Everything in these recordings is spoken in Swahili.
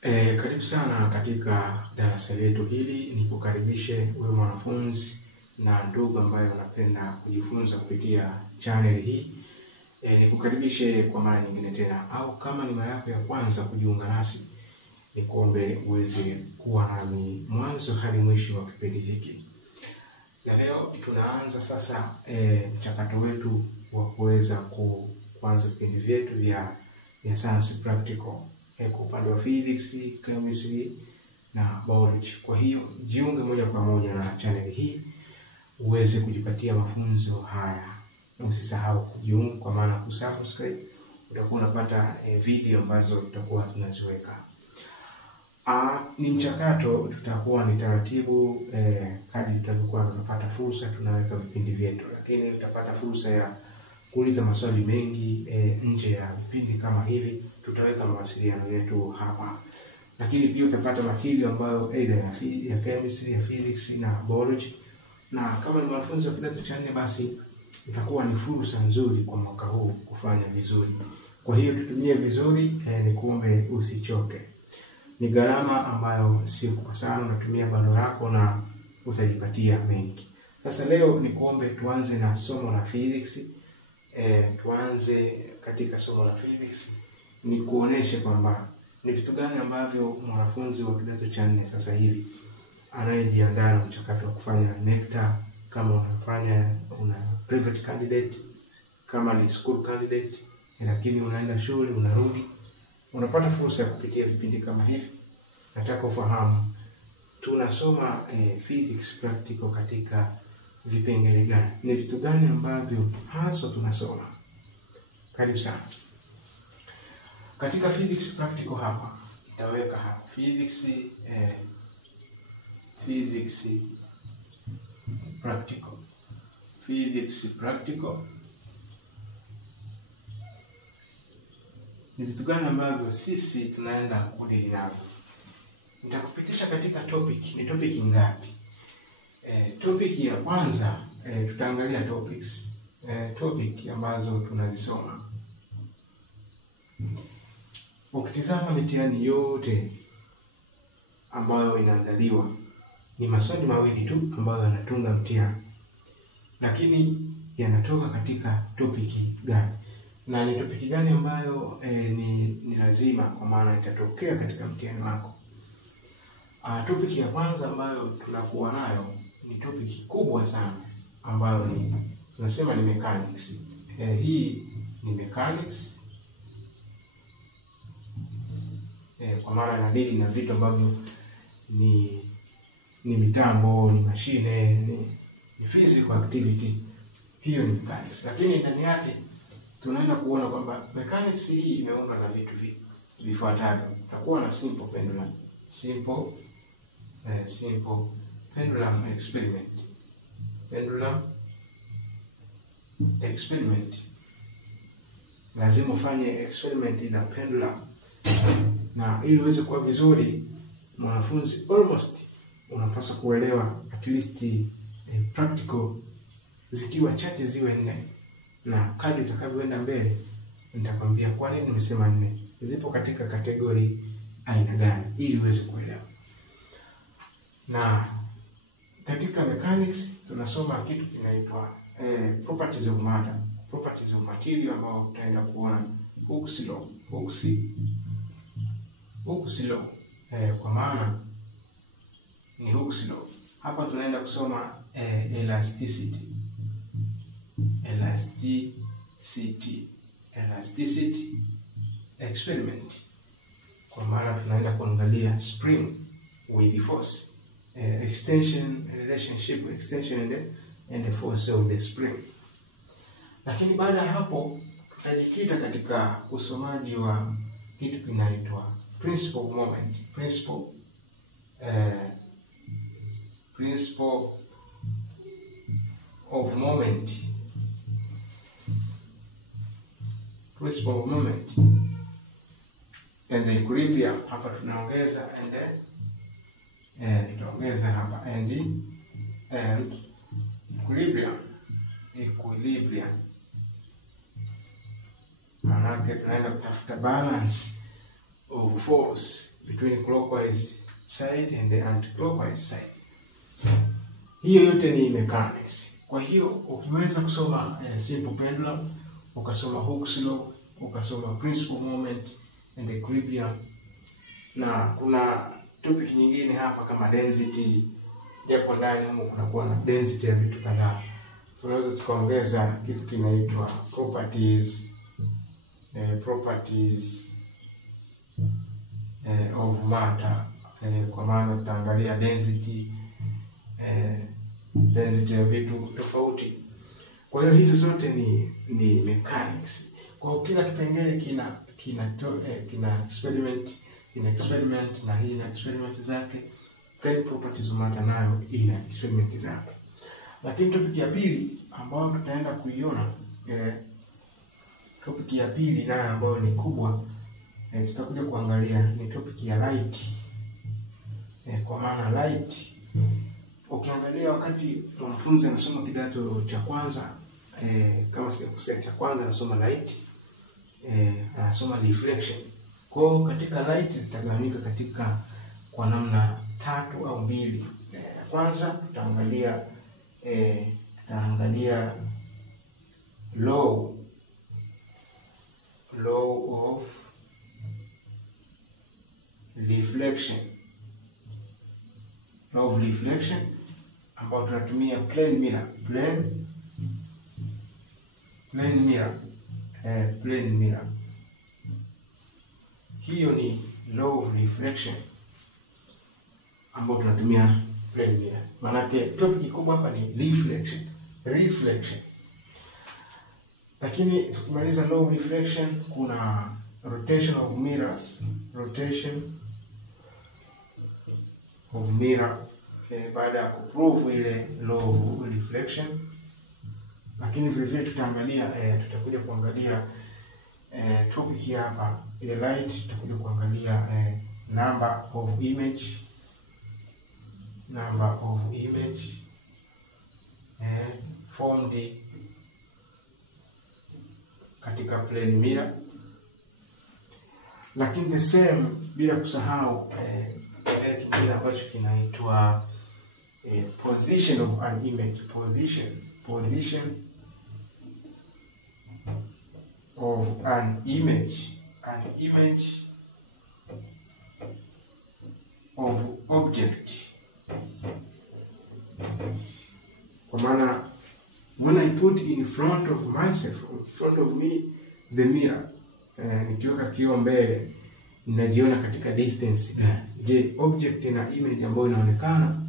Karibu sana katika darasa letu hili. Nikukaribishe wewe mwanafunzi na ndugu ambaye unapenda kujifunza kupitia channel hii. Nikukaribishe kwa mara nyingine tena, au kama ni mara yako ya kwanza kujiunga nasi, nikuombe uweze kuwa nami mwanzo hadi mwisho wa kipindi hiki. Na leo tunaanza sasa mchakato wetu wa kuweza kuanza vipindi vyetu vya science practical kwa upande wa physics, chemistry na biology. Kwa hiyo jiunge moja kwa moja na channel hii uweze kujipatia mafunzo haya. Usisahau kujiunga, kwa maana kusubscribe, utakuwa unapata video ambazo tutakuwa tunaziweka. Ni mchakato, tutakuwa ni taratibu kadri tutakuwa tunapata fursa tunaweka vipindi vyetu, lakini utapata fursa ya kuuliza maswali mengi nje ya vipindi kama hivi. Tutaweka mawasiliano yetu hapa, lakini pia utapata material ambayo either ya chemistry, ya physics na biology. Na kama ni mwanafunzi wa kidato cha 4, basi itakuwa ni fursa nzuri kwa mwaka huu kufanya vizuri. Kwa hiyo tutumie vizuri, nikuombe usichoke. Ni gharama ambayo si kwa sana, unatumia bando lako na utajipatia mengi. Sasa leo nikuombe tuanze na somo la physics. Tuanze katika somo la physics, ni kuoneshe kwamba ni vitu gani ambavyo mwanafunzi wa kidato cha 4 sasa hivi anayejiandaa na mchakato wa kufanya NECTA, kama una private candidate, kama ni school candidate, lakini unaenda shule unarudi, unapata fursa ya kupitia vipindi kama hivi. Nataka ufahamu tunasoma physics practical katika vipengele gani, ni vitu gani ambavyo hasa tunasoma. Karibu sana katika physics practical. Hapa nitaweka hapa physics practical. Ni vitu gani ambavyo sisi tunaenda kudili navyo. Nitakupitisha katika topic. Ni topic ngapi? Topic ya kwanza, tutaangalia topic ambazo tunazisoma. Ukitizama mitihani yote ambayo inaandaliwa, ni maswali mawili tu ambayo yanatunga mtihani, lakini yanatoka katika topic gani, na ni topic gani ambayo ni lazima, kwa maana itatokea katika mtihani wako. Topic ya kwanza ambayo tunakuwa nayo ni topic kubwa sana ambayo tunasema ni mechanics. Hii ni mechanics, kwa maana inadili na vitu ambavyo ni mitambo, ni mashine, ni physical activity. Hiyo ni mechanics, lakini ndani yake tunaenda kuona kwamba mechanics hii imeundwa na vitu vifuatavyo. Tutakuwa na simple pendulum experiment. Lazima ufanye experiment na pendulum, na ili uweze kuwa vizuri mwanafunzi, almost unapaswa kuelewa at least practical zikiwa chache ziwe 4, na kadri utakavyoenda mbele nitakwambia kwa nini nimesema 4, zipo katika kategori aina gani, ili uweze kuelewa. Na katika mechanics tunasoma kitu kinaitwa properties of matter, properties of material, ambao tutaenda kuona Hooke's law, kwa maana ni Hooke's law. Hapa tunaenda kusoma elasticity experiment, kwa maana tunaenda kuangalia spring with force, extension and the force of the spring. Lakini baada ya hapo tutajikita katika usomaji wa kitu kinaitwa principle of moment. Principle of moment and equilibrium. Hapa tunaongeza tutaongeza hapa and equilibrium. Maana tunaenda kutafuta balance of force between clockwise side and the anti-clockwise side. Hiyo yote ni mechanics. Kwa hiyo ukiweza kusoma simple pendulum, ukasoma Hooke's law, ukasoma principal moment and equilibrium, na kuna topic nyingine hapa kama density, japo ndani huko kunakuwa na density ya vitu kadhaa. Tunaweza tukaongeza kitu kinaitwa properties of matter, kwa maana tutaangalia density ya vitu tofauti. Kwa hiyo hizo zote ni mechanics. Kwa hiyo kila kipengele kina experiment na hii na experiment zake. Then properties of matter nayo ina experiment zake. Lakini topic ya pili ambayo tutaenda kuiona, topic ya pili nayo ambayo ni kubwa, tutakuja kuangalia ni topic ya light. Kwa maana light, ukiangalia wakati mwanafunzi anasoma kidato cha kwanza, kama sijakosea cha kwanza anasoma light, anasoma reflection. Kwa hiyo katika light zitagawanyika kwa namna 3 au 2. Kwanza tutaangalia law of reflection. Law of reflection ambao tunatumia plane mirror. Hiyo ni law of reflection ambao tunatumia plane mirror. Maana topic kubwa hapa ni reflection. Lakini tukimaliza law of reflection kuna rotation of mirror, baada ya kuprove ile law of reflection. Lakini vile vile tutakuja kuangalia topic hapa ile light, tutakuja kuangalia number of image formed katika plane mirror. Lakini the same, bila kusahau kile ambacho kinaitwa position of an image, position of an image of object. Kwa maana when I put in front of me the mirror, nikiweka kioo mbele, ninajiona katika distance gani? Je, object na image ambayo inaonekana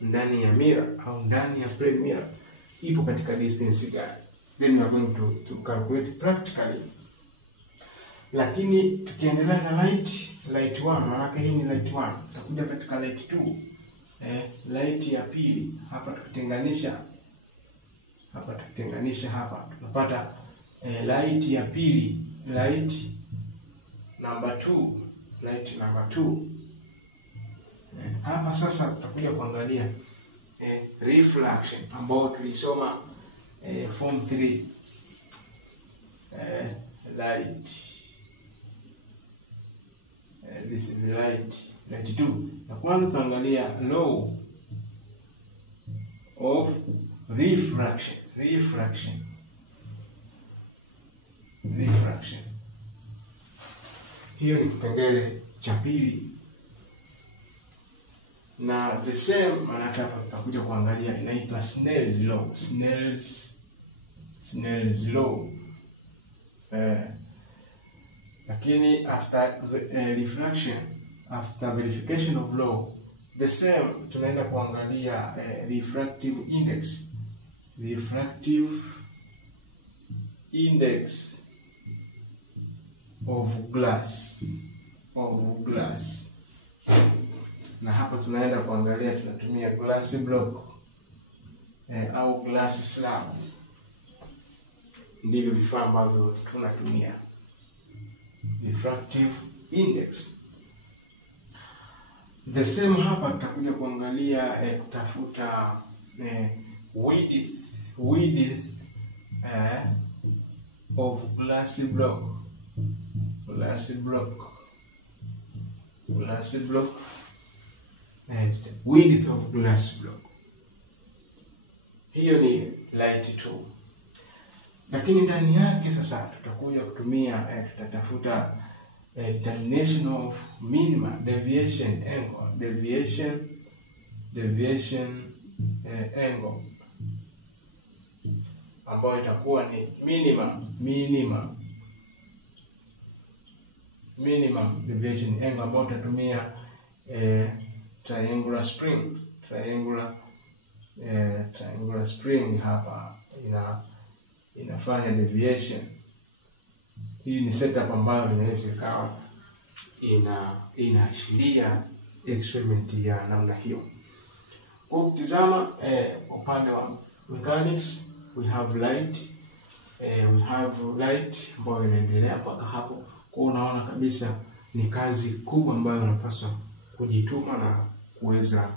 ndani ya mirror au ndani ya plane mirror ipo katika distance gani? Then we are going to calculate practically. Lakini tukiendelea na light 1, maana hii ni light 1, tutakuja katika light 2. Light ya pili hapa tukitenganisha tunapata light ya pili, light number 2. Hapa sasa tutakuja kuangalia reflection ambao tulisoma form 3, light. This is light 2. Na kwanza tutaangalia law of refraction. Hiyo ni kipengele cha pili. Na the same, maana hapa tutakuja kuangalia inaitwa Snell's law. Lakini after refraction, after verification of law, the same tunaenda kuangalia refractive index of glass. Na hapa tunaenda kuangalia, tunatumia glass block au glass slab. Ndivyo vifaa ambavyo tunatumia. Refractive index. The same hapa tutakuja kuangalia kutafuta width of glass block. glass block, width of glass block. Hiyo ni light 2. Lakini ndani yake sasa tutakuja kutumia tutatafuta determination of minimum deviation angle, deviation angle ambayo itakuwa ni minimum deviation angle ambayo tutatumia triangular spring hapa inafanya deviation. Hii ni setup ambayo inaweza ikawa inaashiria experiment ya namna hiyo. Kwa kutizama upande wa mechanics, we have light ambayo inaendelea mpaka hapo. Kwa unaona kabisa ni kazi kubwa ambayo unapaswa kujituma na kuweza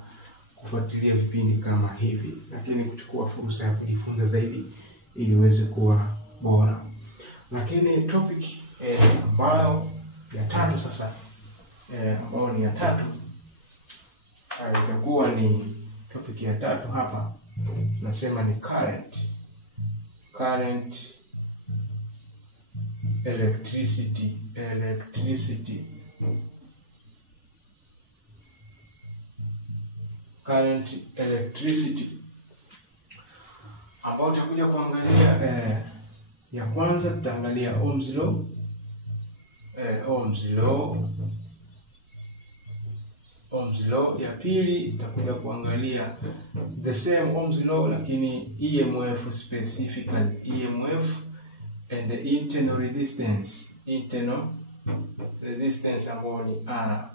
kufuatilia vipindi kama hivi, lakini kuchukua fursa ya kujifunza zaidi ili uweze kuwa bora. Lakini topic ambayo ya tatu sasa, ambayo ni ya tatu, itakuwa ni topic ya tatu hapa, tunasema ni current electricity ambao tutakuja kuangalia. Ya kwanza tutaangalia Ohm's law. Ya pili tutakuja kuangalia the same Ohm's law lakini EMF specifically, EMF and the internal resistance ambayo ni R,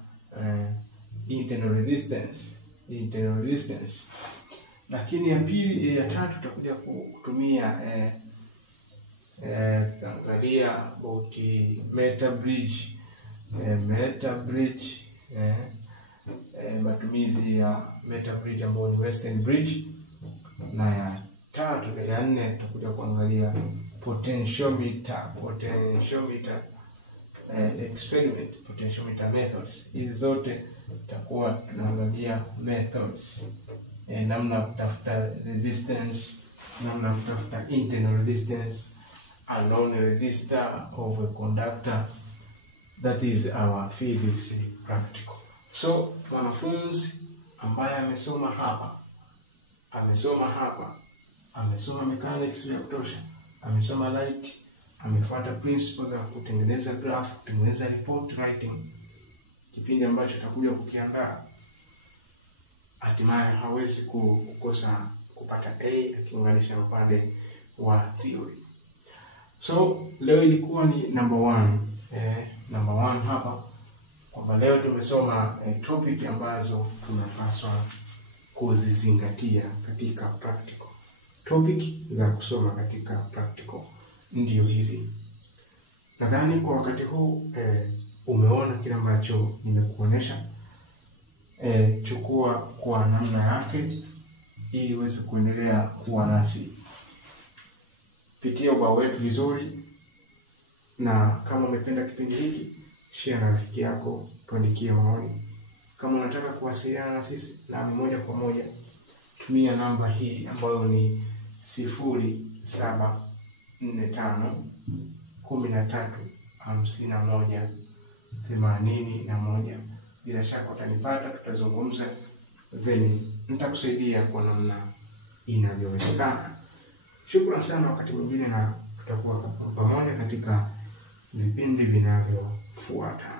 internal resistance. Lakini ya tatu tutakuja kutumia tutaangalia about meter bridge, matumizi ya meter bridge ambayo ni Western bridge. Na ya nne tutakuja kuangalia potentiometer experiment, potentiometer methods. Hizi zote tutakuwa tunaangalia methods, namna ya kutafuta resistance, namna ya kutafuta internal resistance, unknown resistor of a conductor. That is our physics practical. So mwanafunzi ambaye amesoma mechanics ya kutosha, amesoma light, amefuata principles za kutengeneza graph, kutengeneza report writing, kipindi ambacho tutakuja kukiandaa, hatimaye hawezi kukosa kupata A akiunganisha upande wa theory. So leo ilikuwa ni number 1 hapa, kwamba leo tumesoma topic ambazo tunapaswa kuzizingatia katika practical. Topic za kusoma katika practical ndio hizi. Nadhani kwa wakati huu umeona kile ambacho nimekuonesha. Chukua kwa namna yake ili uweze kuendelea kuwa nasi. Pitia ubao wetu vizuri, na kama umependa kipindi hiki, share na rafiki yako, tuandikie maoni. Kama unataka kuwasiliana na sisi na moja kwa moja, tumia namba hii ambayo ni 0745135181. Bila shaka utanipata, tutazungumza, then nitakusaidia kwa namna inavyowezekana. Shukrani sana, wakati mwingine na tutakuwa pamoja katika vipindi vinavyofuata.